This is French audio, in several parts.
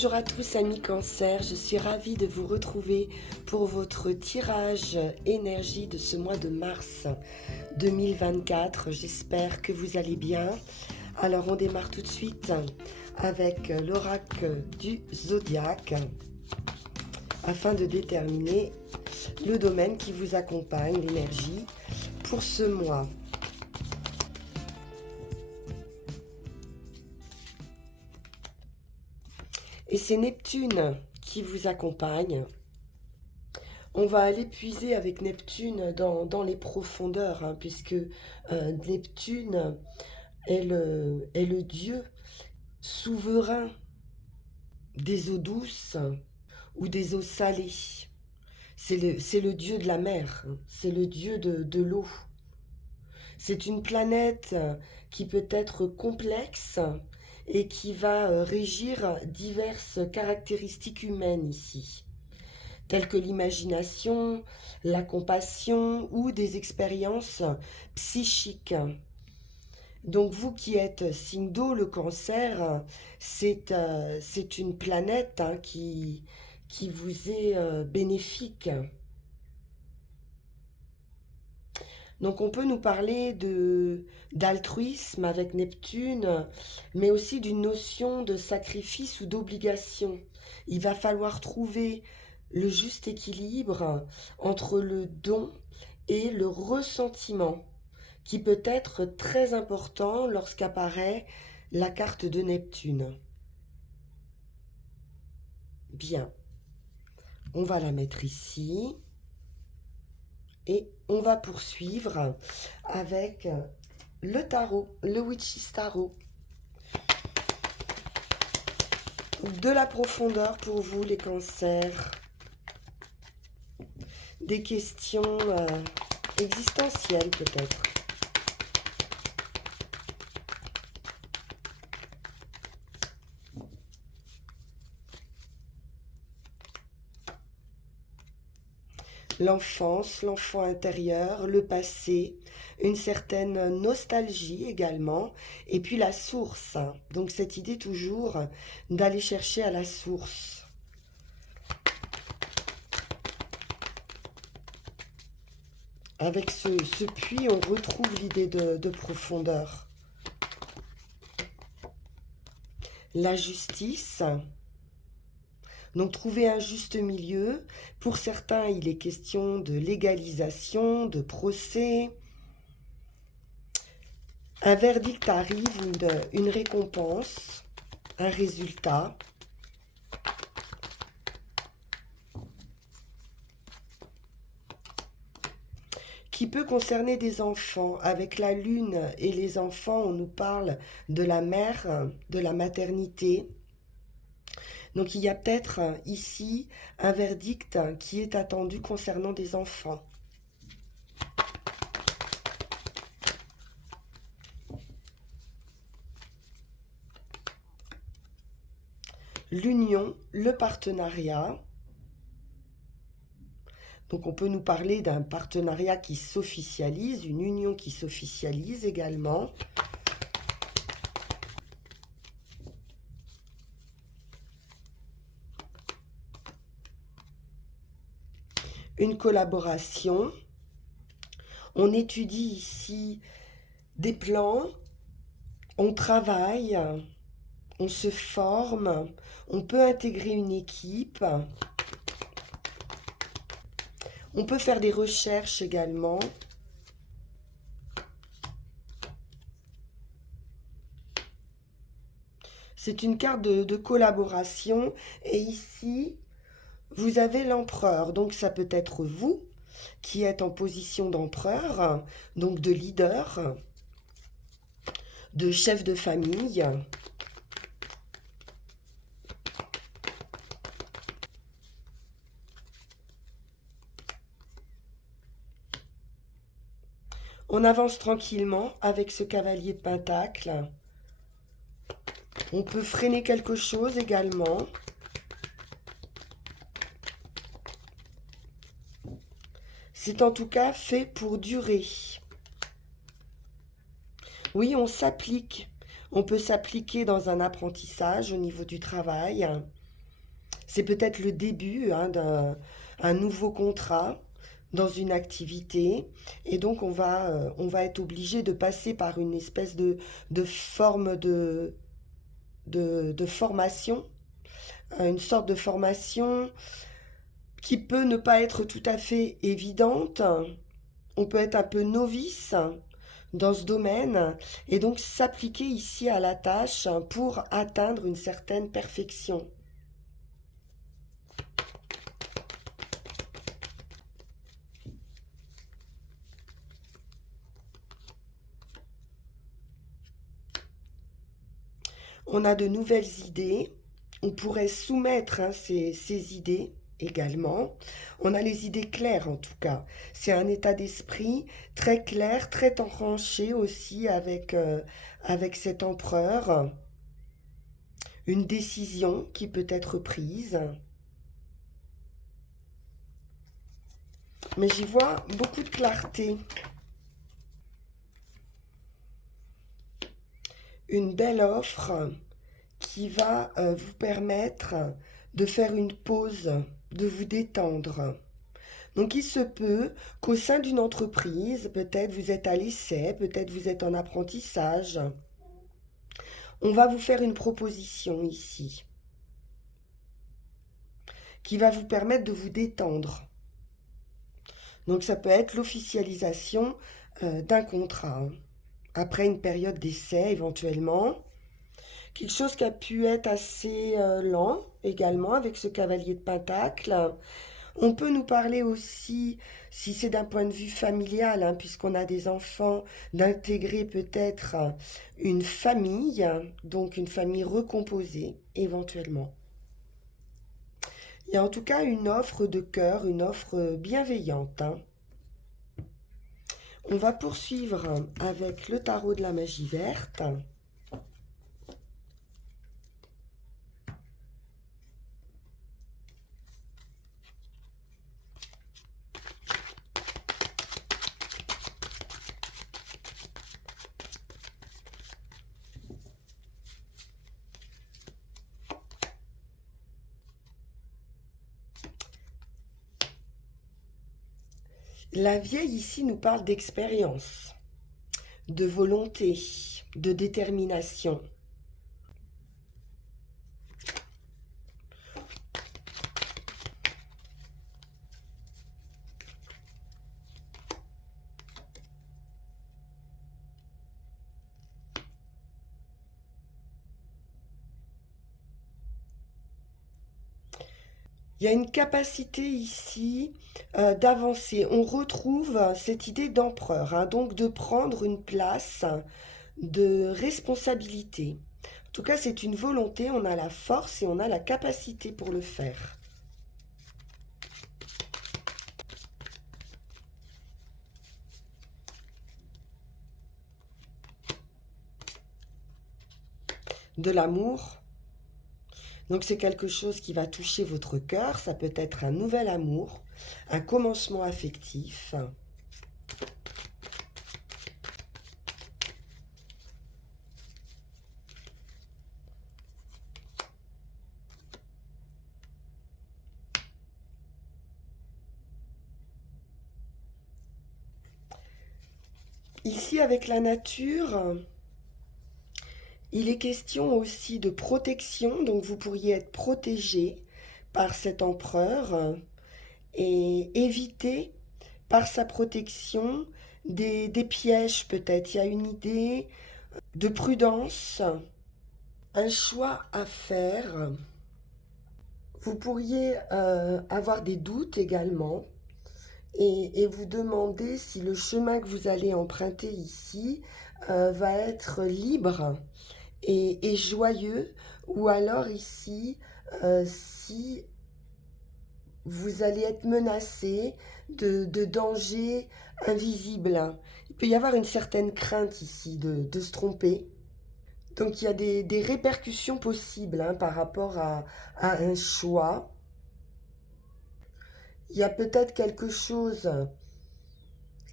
Bonjour à tous amis Cancer, je suis ravie de vous retrouver pour votre tirage énergie de ce mois de mars 2024. J'espère que vous allez bien. Alors on démarre tout de suite avec l'oracle du zodiaque afin de déterminer le domaine qui vous accompagne, l'énergie pour ce mois. Et c'est Neptune qui vous accompagne. On va aller puiser avec Neptune dans les profondeurs, hein, puisque Neptune est le dieu souverain des eaux douces ou des eaux salées. C'est le dieu de la mer, hein, c'est le dieu de l'eau. C'est une planète qui peut être complexe et qui va régir diverses caractéristiques humaines ici, telles que l'imagination, la compassion ou des expériences psychiques. Donc vous qui êtes signe d'eau, le cancer, c'est une planète hein, qui vous est bénéfique. Donc on peut nous parler d'altruisme avec Neptune, mais aussi d'une notion de sacrifice ou d'obligation. Il va falloir trouver le juste équilibre entre le don et le ressentiment, qui peut être très important lorsqu'apparaît la carte de Neptune. Bien, on va la mettre ici. Et on va poursuivre avec le tarot, le Witch's Tarot. De la profondeur pour vous les cancers. Des questions existentielles peut-être. L'enfance, l'enfant intérieur, le passé, une certaine nostalgie également, et puis la source. Donc cette idée toujours d'aller chercher à la source. Avec ce puits, on retrouve l'idée de profondeur. La justice. Donc trouver un juste milieu. Pour certains, il est question de légalisation, de procès. Un verdict arrive, une récompense, un résultat. Qui peut concerner des enfants. Avec la lune et les enfants, on nous parle de la mère, de la maternité. Donc il y a peut-être ici un verdict qui est attendu concernant des enfants. L'union, le partenariat. Donc on peut nous parler d'un partenariat qui s'officialise, une union qui s'officialise également. Une collaboration. On étudie ici des plans, on travaille, on se forme, on peut intégrer une équipe. On peut faire des recherches également. C'est une carte de collaboration. Et ici, vous avez l'empereur. Donc ça peut être vous qui êtes en position d'empereur, donc de leader, de chef de famille. On avance tranquillement avec ce cavalier de pentacle. On peut freiner quelque chose également. C'est en tout cas fait pour durer. Oui, on s'applique. On peut s'appliquer dans un apprentissage au niveau du travail. C'est peut-être le début hein, d'un un nouveau contrat dans une activité. Et donc, on va être obligé de passer par une espèce de forme de formation, une sorte de formation qui peut ne pas être tout à fait évidente. On peut être un peu novice dans ce domaine et donc s'appliquer ici à la tâche pour atteindre une certaine perfection. On a de nouvelles idées, on pourrait soumettre hein, ces idées également. On a les idées claires en tout cas. C'est un état d'esprit très clair, très tranché aussi avec cet empereur. Une décision qui peut être prise. Mais j'y vois beaucoup de clarté. Une belle offre qui va vous permettre de faire une pause, de vous détendre. Donc il se peut qu'au sein d'une entreprise, peut-être vous êtes à l'essai, peut-être vous êtes en apprentissage, on va vous faire une proposition ici qui va vous permettre de vous détendre. Donc ça peut être l'officialisation d'un contrat, hein, après une période d'essai éventuellement. Quelque chose qui a pu être assez lent également avec ce cavalier de Pentacle. On peut nous parler aussi, si c'est d'un point de vue familial, hein, puisqu'on a des enfants, d'intégrer peut-être une famille, donc une famille recomposée éventuellement. Il y a en tout cas une offre de cœur, une offre bienveillante, hein. On va poursuivre avec le tarot de la magie verte. La vieille ici nous parle d'expérience, de volonté, de détermination. Il y a une capacité ici d'avancer. On retrouve cette idée d'empereur, hein, donc de prendre une place de responsabilité. En tout cas, c'est une volonté, on a la force et on a la capacité pour le faire. De l'amour. Donc c'est quelque chose qui va toucher votre cœur, ça peut être un nouvel amour, un commencement affectif. Ici avec la nature, il est question aussi de protection, donc vous pourriez être protégé par cet empereur et éviter par sa protection des pièges peut-être. Il y a une idée de prudence, un choix à faire. Vous pourriez avoir des doutes également et vous demander si le chemin que vous allez emprunter ici va être libre et joyeux, ou alors ici, si vous allez être menacé de dangers invisibles. Il peut y avoir une certaine crainte ici de se tromper. Donc il y a des répercussions possibles hein, par rapport à un choix. Il y a peut-être quelque chose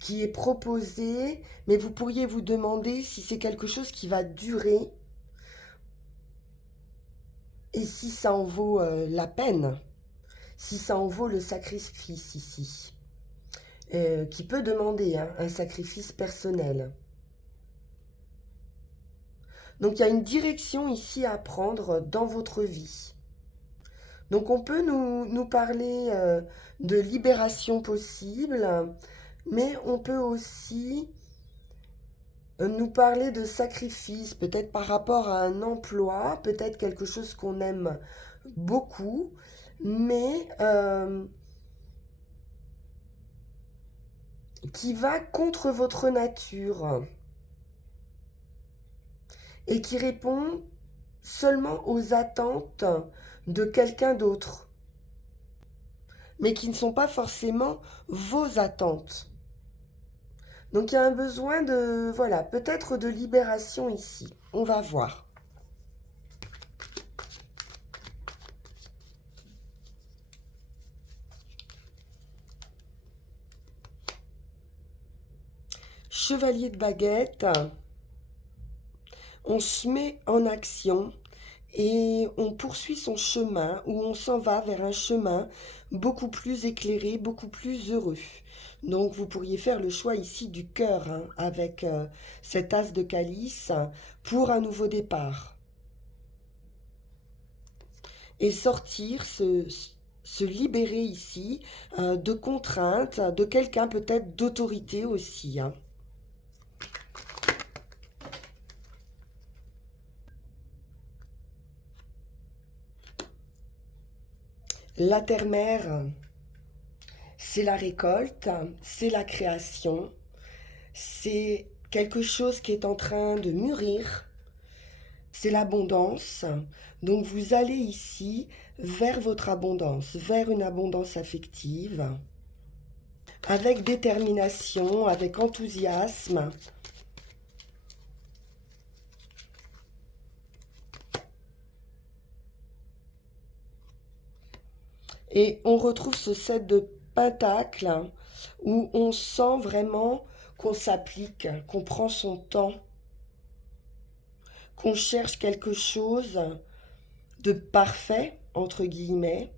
qui est proposé, mais vous pourriez vous demander si c'est quelque chose qui va durer et si ça en vaut la peine, si ça en vaut le sacrifice ici, qui peut demander hein, un sacrifice personnel. Donc il y a une direction ici à prendre dans votre vie. Donc on peut nous parler de libération possible, mais on peut aussi nous parler de sacrifice, peut-être par rapport à un emploi, peut-être quelque chose qu'on aime beaucoup, mais qui va contre votre nature et qui répond seulement aux attentes de quelqu'un d'autre, mais qui ne sont pas forcément vos attentes. Donc il y a un besoin de, voilà, peut-être de libération ici. On va voir. Chevalier de baguette, on se met en action et on poursuit son chemin ou on s'en va vers un chemin beaucoup plus éclairé, beaucoup plus heureux. Donc vous pourriez faire le choix ici du cœur hein, avec cet as de calice pour un nouveau départ. Et sortir, se libérer ici de contraintes, de quelqu'un peut-être d'autorité aussi. Hein. La terre-mère, c'est la récolte, c'est la création, c'est quelque chose qui est en train de mûrir, c'est l'abondance. Donc vous allez ici vers votre abondance, vers une abondance affective, avec détermination, avec enthousiasme. Et on retrouve ce set de pentacles où on sent vraiment qu'on s'applique, qu'on prend son temps, qu'on cherche quelque chose de parfait, entre guillemets.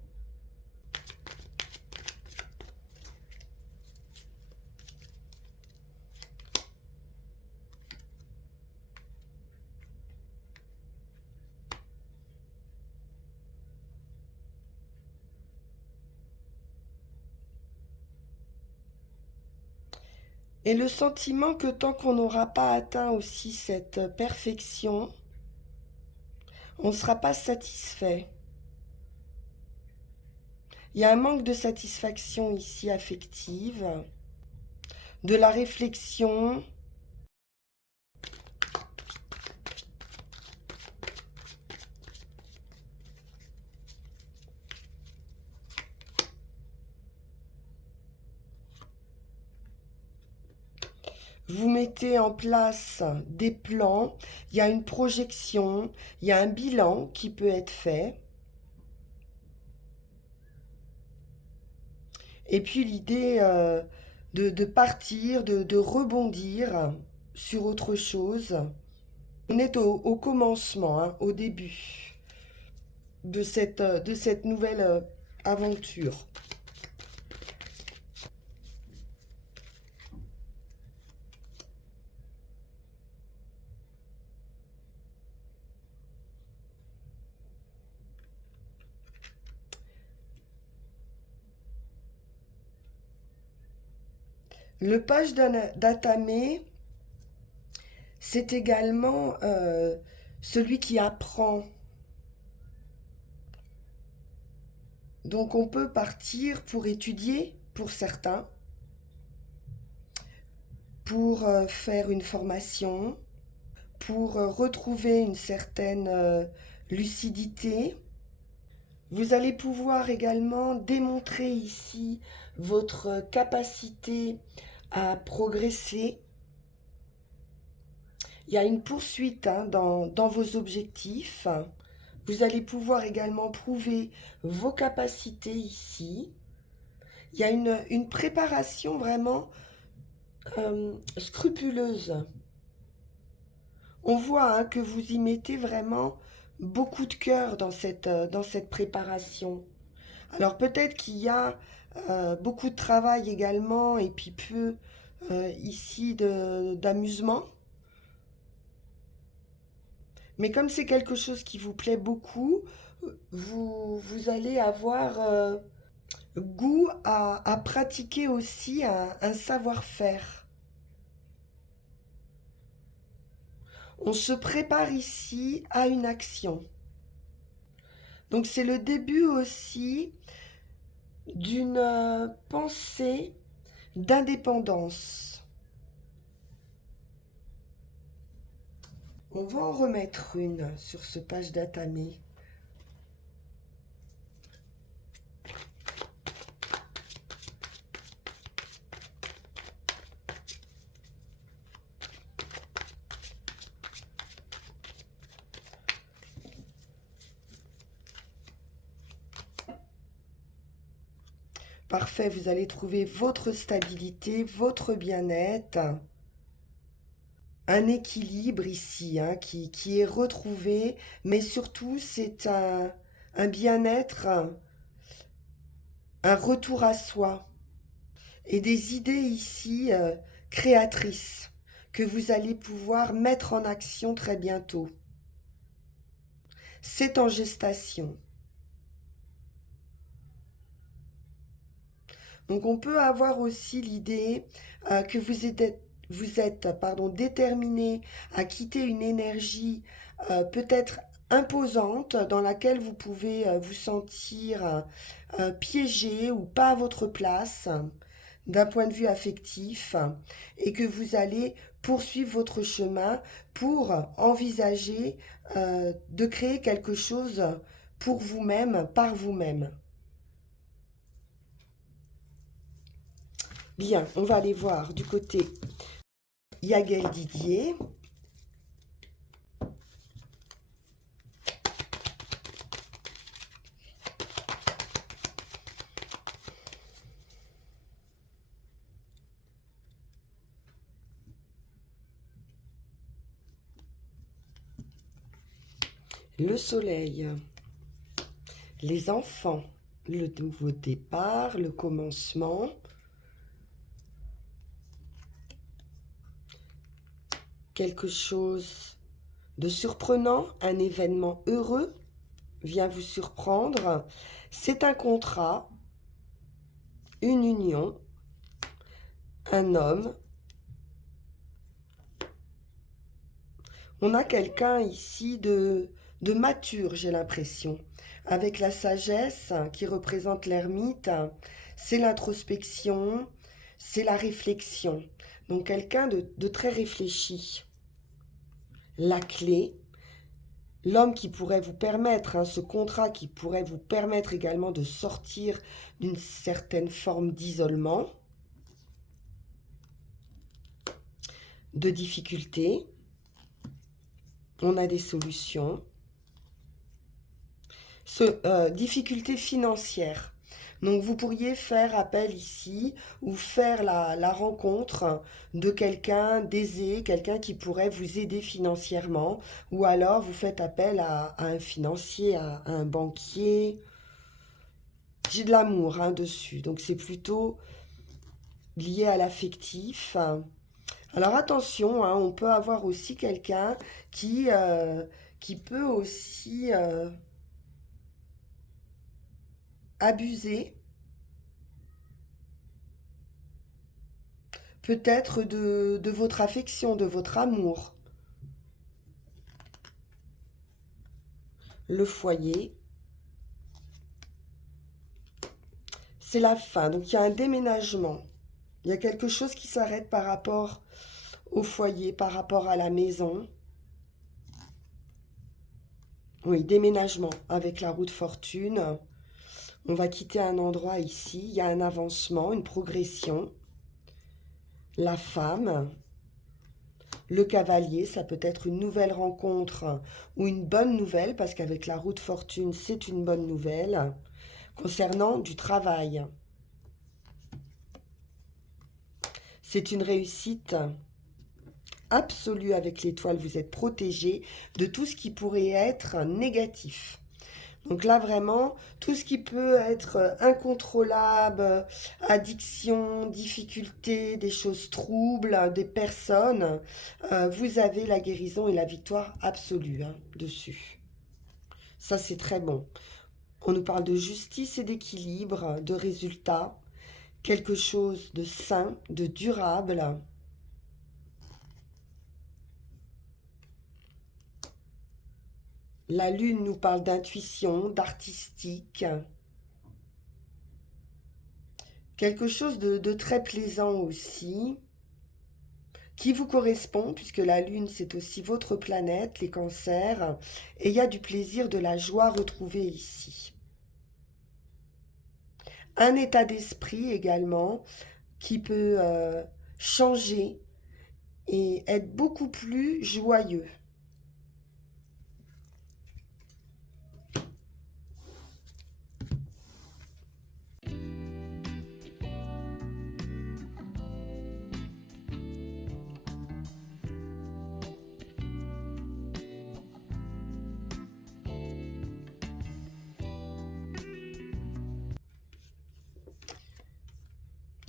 Et le sentiment que tant qu'on n'aura pas atteint aussi cette perfection, on ne sera pas satisfait. Il y a un manque de satisfaction ici affective, de la réflexion. Vous mettez en place des plans, il y a une projection, il y a un bilan qui peut être fait. Et puis l'idée de partir, de rebondir sur autre chose. On est au commencement, hein, au début de cette nouvelle aventure. Le page d'Atame, c'est également celui qui apprend. Donc on peut partir pour étudier, pour certains, pour faire une formation, pour retrouver une certaine lucidité. Vous allez pouvoir également démontrer ici votre capacité à progresser. Il y a une poursuite hein, dans vos objectifs. Vous allez pouvoir également prouver vos capacités ici. Il y a une préparation vraiment scrupuleuse. On voit hein, que vous y mettez vraiment beaucoup de cœur dans cette préparation. Alors peut-être qu'il y a beaucoup de travail également et puis peu ici d'amusement. Mais comme c'est quelque chose qui vous plaît beaucoup, vous allez avoir goût à pratiquer aussi un savoir-faire. On se prépare ici à une action. Donc c'est le début aussi d'une pensée d'indépendance. On va en remettre une sur ce page datamé. Parfait, vous allez trouver votre stabilité, votre bien-être, un équilibre ici hein, qui est retrouvé, mais surtout c'est un bien-être, un retour à soi et des idées ici créatrices que vous allez pouvoir mettre en action très bientôt. C'est en gestation. Donc on peut avoir aussi l'idée que vous êtes pardon, déterminé à quitter une énergie peut-être imposante dans laquelle vous pouvez vous sentir piégé ou pas à votre place d'un point de vue affectif et que vous allez poursuivre votre chemin pour envisager de créer quelque chose pour vous-même, par vous-même. Bien, on va aller voir du côté Yagel Didier. Le soleil, les enfants, le nouveau départ, le commencement, quelque chose de surprenant, un événement heureux vient vous surprendre. C'est un contrat, une union, un homme. On a quelqu'un ici de mature, j'ai l'impression. Avec la sagesse qui représente l'ermite, c'est l'introspection, c'est la réflexion. Donc quelqu'un de très réfléchi. La clé, l'homme qui pourrait vous permettre, hein, ce contrat qui pourrait vous permettre également de sortir d'une certaine forme d'isolement, de difficulté. On a des solutions. Difficulté financière. Donc vous pourriez faire appel ici ou faire la rencontre de quelqu'un d'aisé, quelqu'un qui pourrait vous aider financièrement, ou alors vous faites appel à un financier, à un banquier. J'ai de l'amour hein, dessus, donc c'est plutôt lié à l'affectif. Alors attention, hein, on peut avoir aussi quelqu'un qui peut aussi abuser peut-être de votre affection, de votre amour. Le foyer, c'est la fin. Donc il y a un déménagement. Il y a quelque chose qui s'arrête par rapport au foyer, par rapport à la maison. Oui, déménagement avec la roue de fortune. On va quitter un endroit ici. Il y a un avancement, une progression. La femme, le cavalier, ça peut être une nouvelle rencontre ou une bonne nouvelle, parce qu'avec la roue de fortune, c'est une bonne nouvelle. Concernant du travail, c'est une réussite absolue avec l'étoile. Vous êtes protégé de tout ce qui pourrait être négatif. Donc là, vraiment, tout ce qui peut être incontrôlable, addiction, difficulté, des choses troubles, des personnes, vous avez la guérison et la victoire absolue hein, dessus. Ça, c'est très bon. On nous parle de justice et d'équilibre, de résultats, quelque chose de sain, de durable. La lune nous parle d'intuition, d'artistique, quelque chose de très plaisant aussi, qui vous correspond, puisque la lune, c'est aussi votre planète, les cancers, et il y a du plaisir, de la joie retrouvée ici. Un état d'esprit également qui peut changer et être beaucoup plus joyeux.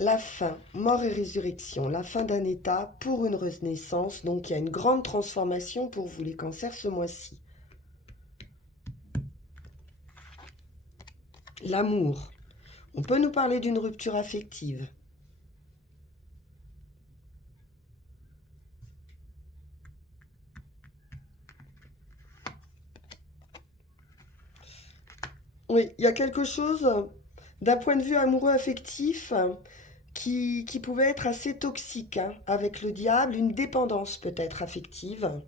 La fin, mort et résurrection, la fin d'un état pour une renaissance. Donc il y a une grande transformation pour vous les cancers ce mois-ci. L'amour. On peut nous parler d'une rupture affective. Oui, il y a quelque chose d'un point de vue amoureux affectif qui pouvait être assez toxique hein, avec le diable, une dépendance peut-être affective.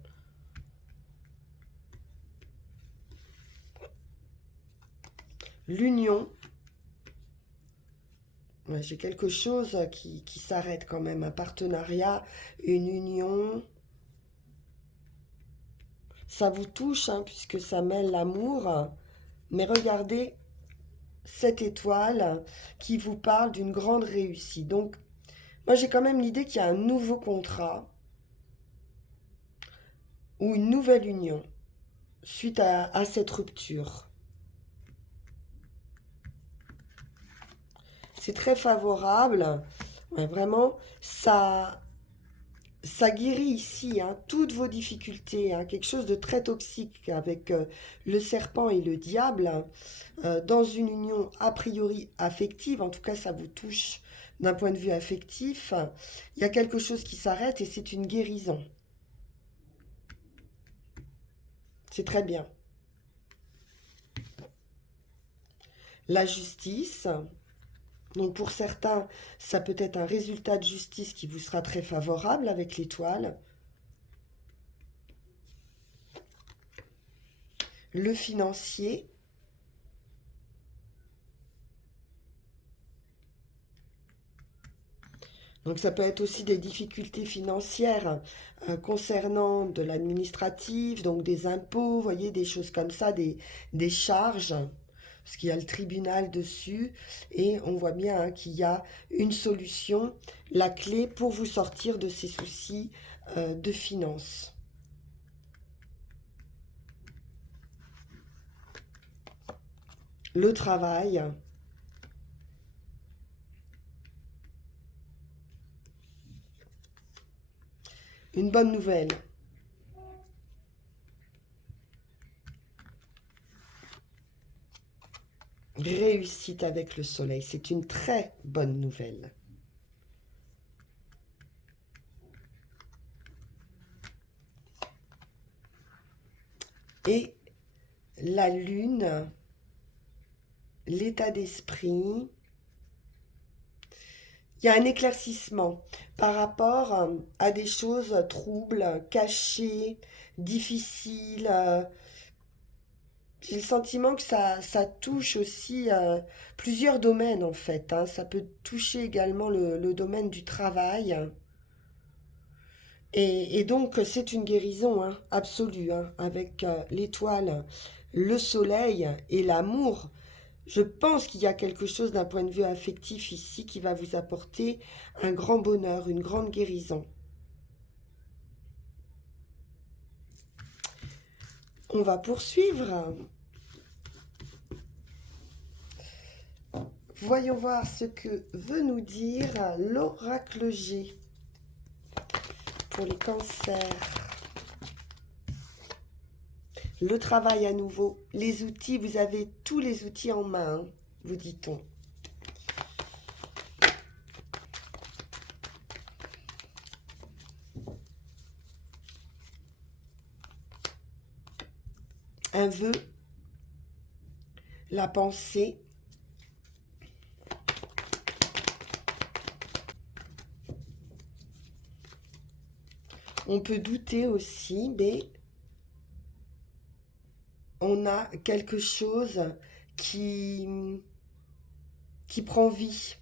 L'union. Ouais, j'ai quelque chose qui s'arrête quand même, un partenariat, une union. Ça vous touche hein, puisque ça mêle l'amour. Mais regardez cette étoile qui vous parle d'une grande réussite. Donc, moi j'ai quand même l'idée qu'il y a un nouveau contrat ou une nouvelle union suite à cette rupture. C'est très favorable. Ouais, vraiment, ça guérit ici hein, toutes vos difficultés. Hein, quelque chose de très toxique avec le serpent et le diable. Dans une union a priori affective, en tout cas ça vous touche d'un point de vue affectif. Il y a quelque chose qui s'arrête et c'est une guérison. C'est très bien. La justice. Donc pour certains, ça peut être un résultat de justice qui vous sera très favorable avec l'étoile. Le financier. Donc ça peut être aussi des difficultés financières concernant de l'administratif, donc des impôts, vous voyez, des choses comme ça, des charges, parce qu'il y a le tribunal dessus, et on voit bien hein, qu'il y a une solution, la clé pour vous sortir de ces soucis de finances. Le travail, une bonne nouvelle. Réussite avec le soleil, c'est une très bonne nouvelle. Et la lune, l'état d'esprit, il y a un éclaircissement par rapport à des choses troubles, cachées, difficiles. J'ai le sentiment que ça touche aussi plusieurs domaines en fait. Hein. Ça peut toucher également le domaine du travail. Et donc c'est une guérison hein, absolue hein, avec l'étoile, le soleil et l'amour. Je pense qu'il y a quelque chose d'un point de vue affectif ici qui va vous apporter un grand bonheur, une grande guérison. On va poursuivre. Voyons voir ce que veut nous dire l'oracle G pour les cancers. Le travail à nouveau, les outils, vous avez tous les outils en main, hein, vous dit-on. Un vœu, la pensée, on peut douter aussi, mais on a quelque chose qui prend vie.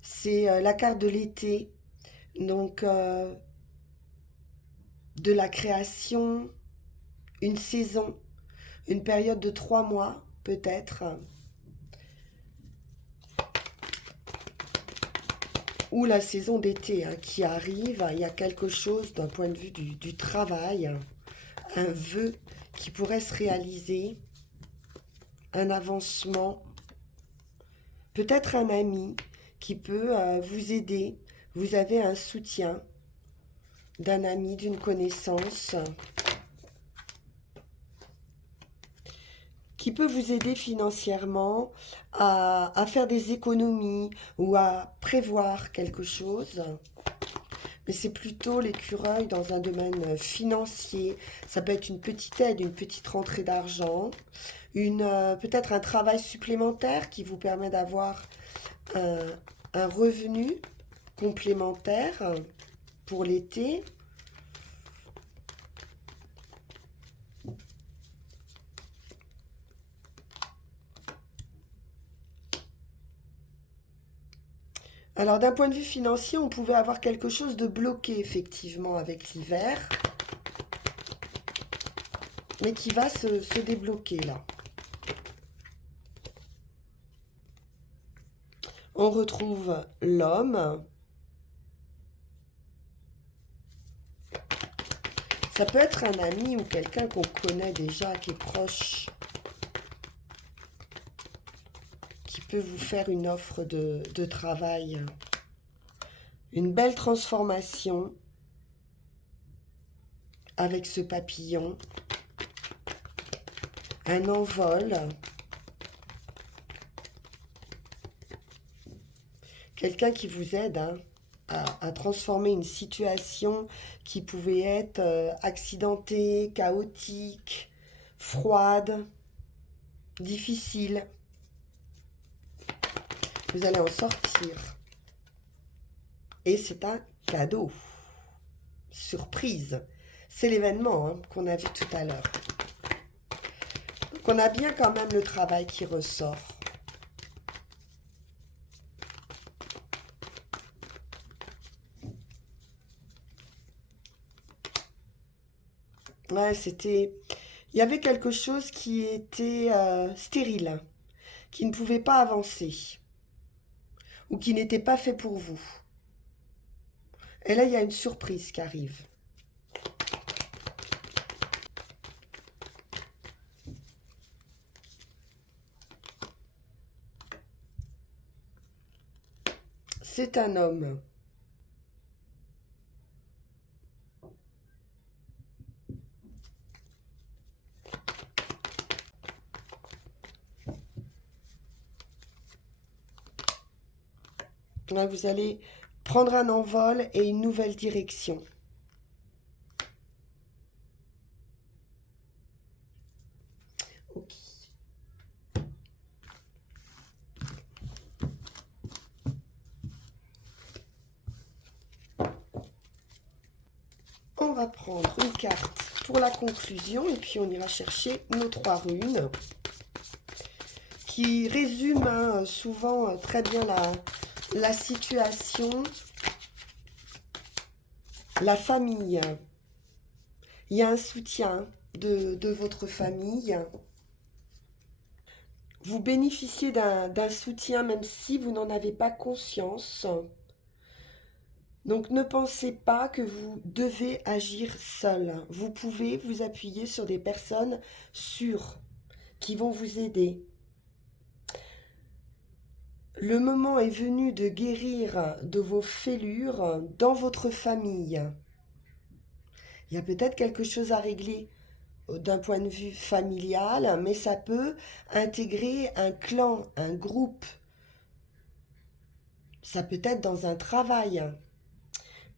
C'est la carte de l'été, donc de la création, une saison, une période de 3 mois peut-être, ou la saison d'été hein, qui arrive. Il y a quelque chose d'un point de vue du travail, un vœu qui pourrait se réaliser, un avancement, peut-être un ami qui peut vous aider. Vous avez un soutien d'un ami, d'une connaissance qui peut vous aider financièrement à faire des économies ou à prévoir quelque chose. Mais c'est plutôt l'écureuil dans un domaine financier. Ça peut être une petite aide, une petite rentrée d'argent, peut-être un travail supplémentaire qui vous permet d'avoir un, un revenu complémentaire pour l'été. Alors d'un point de vue financier, on pouvait avoir quelque chose de bloqué effectivement avec l'hiver, mais qui va se débloquer là. On retrouve l'homme. Ça peut être un ami ou quelqu'un qu'on connaît déjà, qui est proche, qui peut vous faire une offre de travail. Une belle transformation avec ce papillon. Un envol. Quelqu'un qui vous aide hein, à transformer une situation qui pouvait être accidentée, chaotique, froide, difficile. Vous allez en sortir. Et c'est un cadeau. Surprise. C'est l'événement hein, qu'on a vu tout à l'heure. Donc on a bien quand même le travail qui ressort. Ouais, c'était... Il y avait quelque chose qui était stérile, qui ne pouvait pas avancer, ou qui n'était pas fait pour vous. Et là, il y a une surprise qui arrive. C'est un homme. Là, vous allez prendre un envol et une nouvelle direction. Ok. On va prendre une carte pour la conclusion et puis on ira chercher nos 3 runes qui résument hein, souvent très bien la situation, la famille. Il y a un soutien de votre famille. Vous bénéficiez d'un soutien même si vous n'en avez pas conscience. Donc ne pensez pas que vous devez agir seul. Vous pouvez vous appuyer sur des personnes sûres qui vont vous aider. Le moment est venu de guérir de vos fêlures dans votre famille. Il y a peut-être quelque chose à régler d'un point de vue familial, mais ça peut intégrer un clan, un groupe. Ça peut être dans un travail,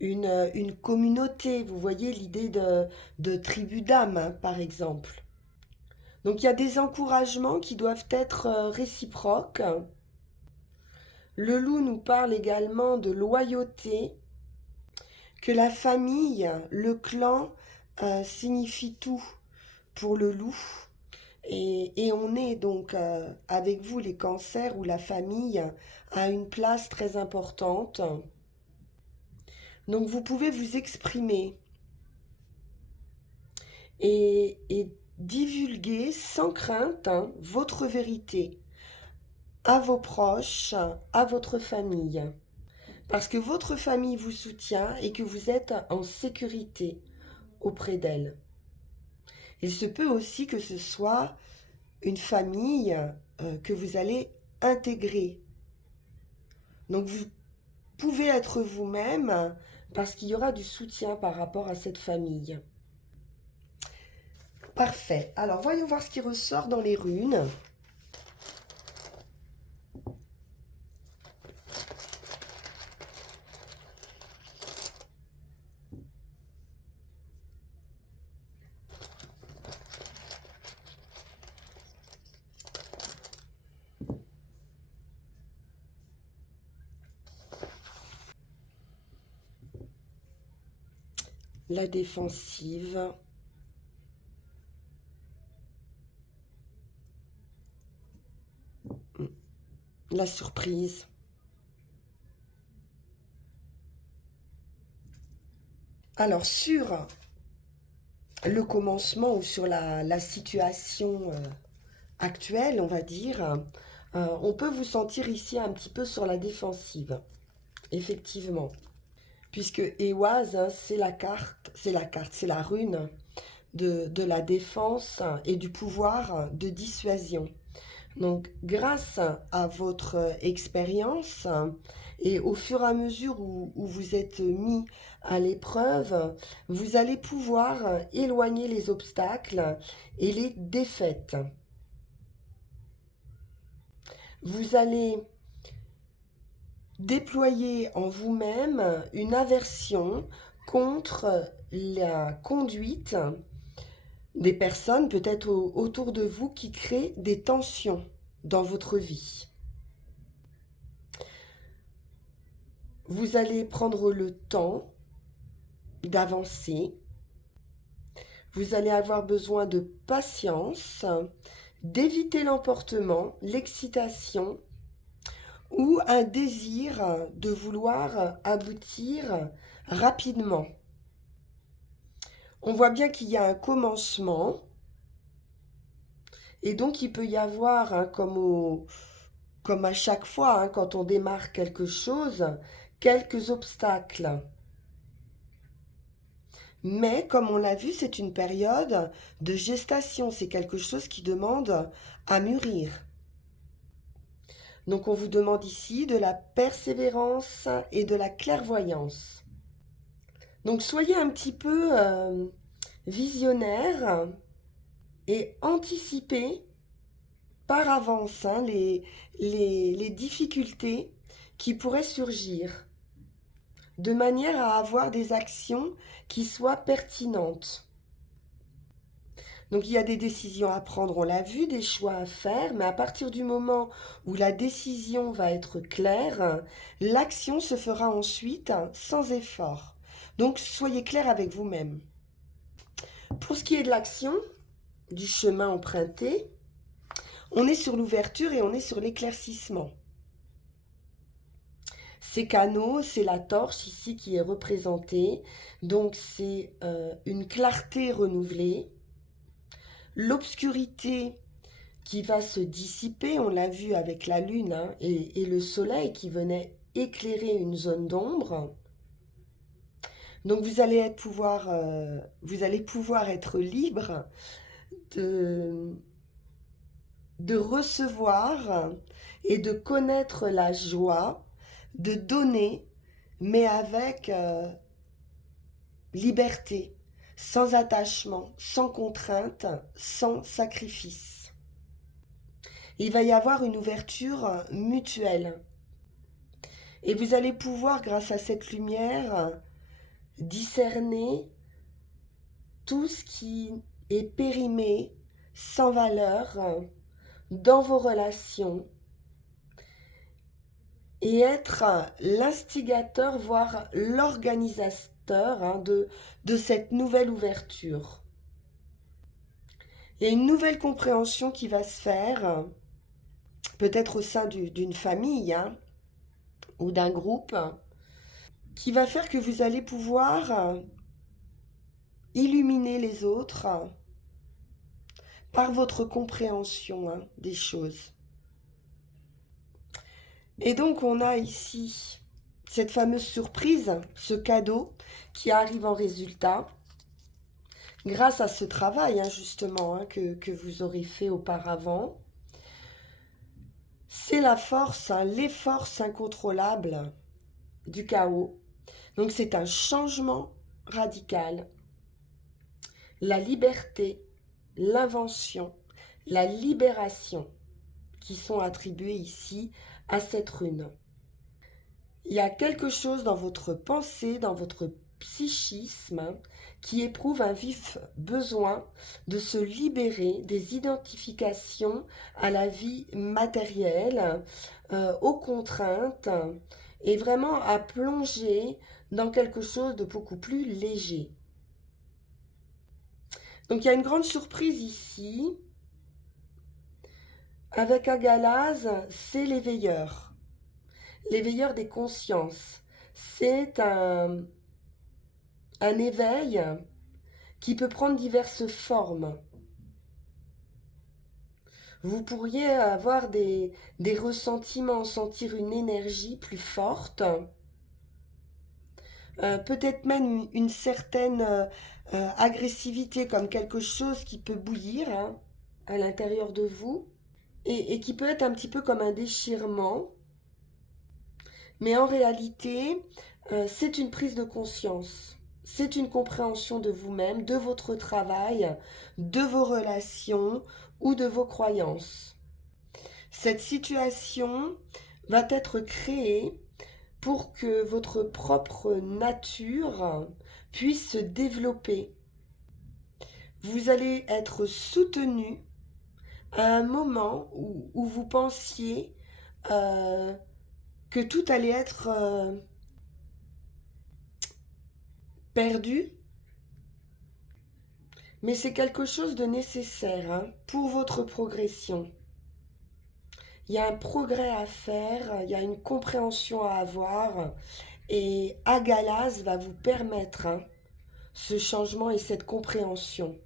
une communauté. Vous voyez l'idée de tribu d'âme, hein, par exemple. Donc il y a des encouragements qui doivent être réciproques. Le loup nous parle également de loyauté, que la famille, le clan, signifie tout pour le loup. Et on est donc avec vous les cancers où la famille a une place très importante. Donc vous pouvez vous exprimer et divulguer sans crainte, hein, votre vérité à vos proches, à votre famille. Parce que votre famille vous soutient et que vous êtes en sécurité auprès d'elle. Il se peut aussi que ce soit une famille que vous allez intégrer. Donc vous pouvez être vous-même parce qu'il y aura du soutien par rapport à cette famille. Parfait. Alors voyons voir ce qui ressort dans les runes. La défensive. La surprise. Alors sur le commencement ou sur la situation actuelle, on va dire, on peut vous sentir ici un petit peu sur la défensive, effectivement. Puisque Ewaz, hein, c'est la rune de la défense et du pouvoir de dissuasion. Donc, grâce à votre expérience et au fur et à mesure où vous êtes mis à l'épreuve, vous allez pouvoir éloigner les obstacles et les défaites. Vous allez déployer en vous-même une aversion contre la conduite des personnes peut-être autour de vous qui créent des tensions dans votre vie. Vous allez prendre le temps d'avancer. Vous allez avoir besoin de patience, d'éviter l'emportement, l'excitation ou un désir de vouloir aboutir rapidement. On voit bien qu'il y a un commencement et donc il peut y avoir, hein, comme à chaque fois, hein, quand on démarre quelque chose, quelques obstacles. Mais comme on l'a vu, c'est une période de gestation, c'est quelque chose qui demande à mûrir. Donc on vous demande ici de la persévérance et de la clairvoyance. Donc soyez un petit peu visionnaire et anticipez par avance, hein, les difficultés qui pourraient surgir, de manière à avoir des actions qui soient pertinentes. Donc il y a des décisions à prendre, on l'a vu, des choix à faire, mais à partir du moment où la décision va être claire, l'action se fera ensuite sans effort. Donc soyez clair avec vous-même. Pour ce qui est de l'action, du chemin emprunté, on est sur l'ouverture et on est sur l'éclaircissement. Ces canaux, c'est la torche ici qui est représentée, donc c'est une clarté renouvelée. L'obscurité qui va se dissiper, on l'a vu avec la lune, hein, et le soleil qui venait éclairer une zone d'ombre. Donc vous allez pouvoir être libre de, de recevoir et de connaître la joie, de donner, mais avec liberté, sans attachement, sans contrainte, sans sacrifice. Il va y avoir une ouverture mutuelle. Et vous allez pouvoir, grâce à cette lumière, discerner tout ce qui est périmé, sans valeur, dans vos relations, et être l'instigateur, voire l'organisateur de cette nouvelle ouverture. Il y a une nouvelle compréhension qui va se faire, peut-être au sein d'une famille ou d'un groupe, qui va faire que vous allez pouvoir illuminer les autres par votre compréhension des choses. Et donc on a ici cette fameuse surprise, ce cadeau qui arrive en résultat, grâce à ce travail justement que vous aurez fait auparavant. C'est la force, les forces incontrôlables du chaos. Donc c'est un changement radical. La liberté, l'invention, la libération qui sont attribuées ici à cette rune. Il y a quelque chose dans votre pensée, dans votre psychisme, qui éprouve un vif besoin de se libérer des identifications à la vie matérielle, aux contraintes, et vraiment à plonger dans quelque chose de beaucoup plus léger. Donc il y a une grande surprise ici. Avec Agalaz, c'est l'éveilleur des consciences. C'est un éveil qui peut prendre diverses formes. Vous pourriez avoir des ressentiments, sentir une énergie plus forte, peut-être même une certaine agressivité, comme quelque chose qui peut bouillir à l'intérieur de vous, et qui peut être un petit peu comme un déchirement. Mais en réalité, c'est une prise de conscience. C'est une compréhension de vous-même, de votre travail, de vos relations ou de vos croyances. Cette situation va être créée pour que votre propre nature puisse se développer. Vous allez être soutenu à un moment où vous pensiez que tout allait être perdu, mais c'est quelque chose de nécessaire pour votre progression. Il y a un progrès à faire, il y a une compréhension à avoir, et Agalaz va vous permettre ce changement et cette compréhension.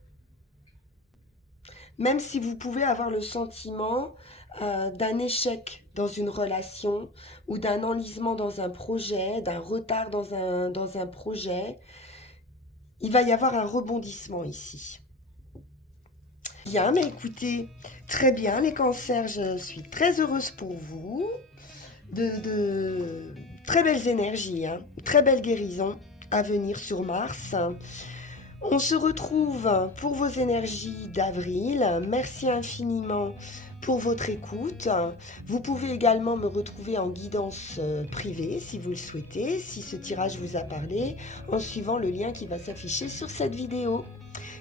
Même si vous pouvez avoir le sentiment d'un échec dans une relation ou d'un enlisement dans un projet, d'un retard dans un projet, il va y avoir un rebondissement ici. Bien, mais écoutez, très bien les cancers, je suis très heureuse pour vous. De très belles énergies, très belle guérison à venir sur Mars. On se retrouve pour vos énergies d'avril. Merci infiniment pour votre écoute. Vous pouvez également me retrouver en guidance privée si vous le souhaitez, si ce tirage vous a parlé, en suivant le lien qui va s'afficher sur cette vidéo.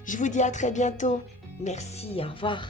Je vous dis à très bientôt. Merci, au revoir.